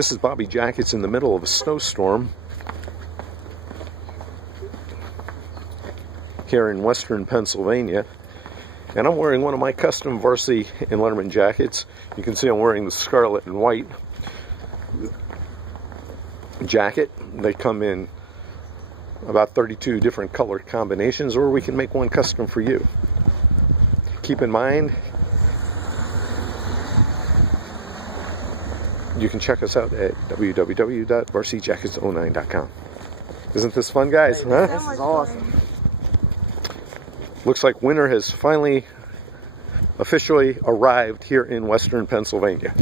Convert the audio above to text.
This is Bobby Jackets in the middle of a snowstorm here in western Pennsylvania. And I'm wearing one of my custom varsity and Letterman jackets. You can see I'm wearing the scarlet and white jacket. They come in about 32 different color combinations, or we can make one custom for you. Keep in mind, you can check us out at www.varsityjackets09.com. Isn't this fun, guys? Huh? This is awesome. Looks like winter has finally officially arrived here in western Pennsylvania.